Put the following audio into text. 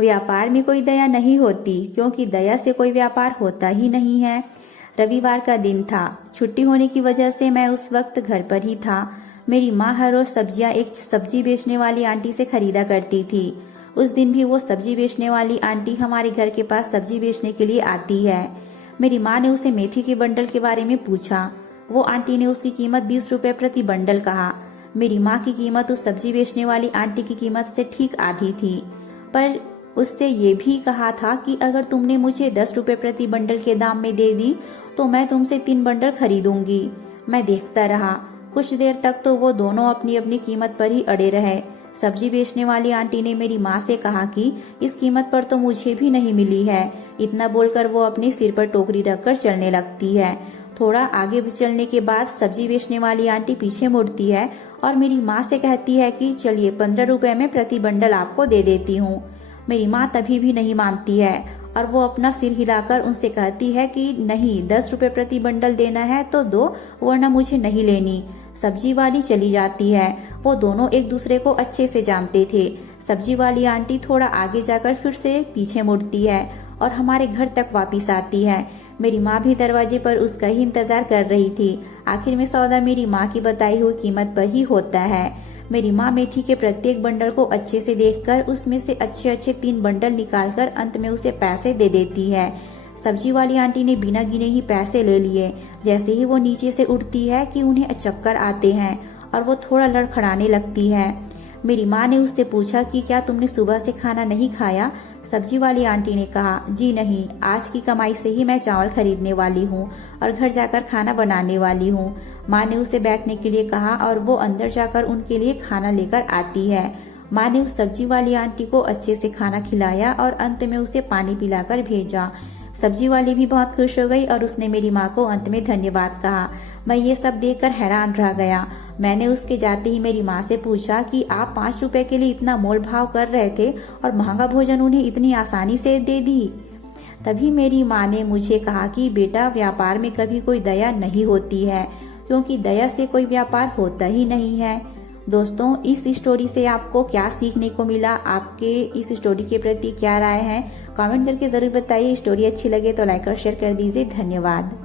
व्यापार में कोई दया नहीं होती, क्योंकि दया से कोई व्यापार होता ही नहीं है। रविवार का दिन था। छुट्टी होने की वजह से मैं उस वक्त घर पर ही था। मेरी माँ हर रोज सब्जियां एक सब्जी बेचने वाली आंटी से खरीदा करती थी। उस दिन भी वो सब्जी बेचने वाली आंटी हमारे घर के पास सब्जी बेचने के लिए आती है। मेरी माँ ने उसे मेथी के बंडल के बारे में पूछा। वो आंटी ने उसकी कीमत 20 रुपए प्रति बंडल कहा। मेरी माँ की कीमत उस सब्जी बेचने वाली आंटी की कीमत से ठीक आधी थी, पर उससे ये भी कहा था कि अगर तुमने मुझे 10 रुपए प्रति बंडल के दाम में दे दी तो मैं तुमसे 3 बंडल खरीदूंगी। मैं देखता रहा। कुछ देर तक तो वो दोनों अपनी अपनी कीमत पर ही अड़े रहे। सब्जी बेचने वाली आंटी ने मेरी माँ से कहा कि इस कीमत पर तो मुझे भी नहीं मिली है। इतना बोलकर वो अपने सिर पर टोकरी रखकर चलने लगती है। थोड़ा आगे चलने के बाद सब्जी बेचने वाली आंटी पीछे मुड़ती है और मेरी माँ से कहती है कि चलिए 15 रुपए में प्रति बंडल आपको दे देती हूँ। मेरी माँ तभी भी नहीं मानती है और वो अपना सिर हिलाकर उनसे कहती है कि नहीं, 10 रुपए प्रति बंडल देना है तो दो, वरना मुझे नहीं लेनी। सब्जी वाली चली जाती है। वो दोनों एक दूसरे को अच्छे से जानते थे। सब्जी वाली आंटी थोड़ा आगे जाकर फिर से पीछे मुड़ती है और हमारे घर तक वापिस आती है। मेरी माँ भी दरवाजे पर उसका ही इंतजार कर रही थी। आखिर में सौदा मेरी माँ की बताई हुई कीमत पर ही होता है। मेरी माँ मेथी के प्रत्येक बंडल को अच्छे से देखकर उसमें से अच्छे अच्छे 3 बंडल निकालकर अंत में उसे पैसे दे देती है। सब्जी वाली आंटी ने बिना गिने ही पैसे ले लिए। जैसे ही वो नीचे से उठती है कि उन्हें चक्कर आते हैं और वो थोड़ा लड़खड़ाने लगती है। मेरी माँ ने उससे पूछा कि क्या तुमने सुबह से खाना नहीं खाया? सब्जी वाली आंटी ने कहा, जी नहीं, आज की कमाई से ही मैं चावल खरीदने वाली हूँ और घर जाकर खाना बनाने वाली हूँ। माँ ने उसे बैठने के लिए कहा और वो अंदर जाकर उनके लिए खाना लेकर आती है। माँ ने उस सब्जी वाली आंटी को अच्छे से खाना खिलाया और अंत में उसे पानी पिलाकर भेजा। सब्जी वाली भी बहुत खुश हो गई और उसने मेरी माँ को अंत में धन्यवाद कहा। मैं ये सब देखकर हैरान रह गया। मैंने उसके जाते ही मेरी माँ से पूछा कि आप 5 रुपए के लिए इतना मोल भाव कर रहे थे और महंगा भोजन उन्हें इतनी आसानी से दे दी। तभी मेरी माँ ने मुझे कहा कि बेटा, व्यापार में कभी कोई दया नहीं होती है, क्योंकि दया से कोई व्यापार होता ही नहीं है। दोस्तों, इस स्टोरी से आपको क्या सीखने को मिला? आपके इस स्टोरी के प्रति क्या राय है? कमेंट करके जरूर बताइए। स्टोरी अच्छी लगे तो लाइक और शेयर कर दीजिए। धन्यवाद।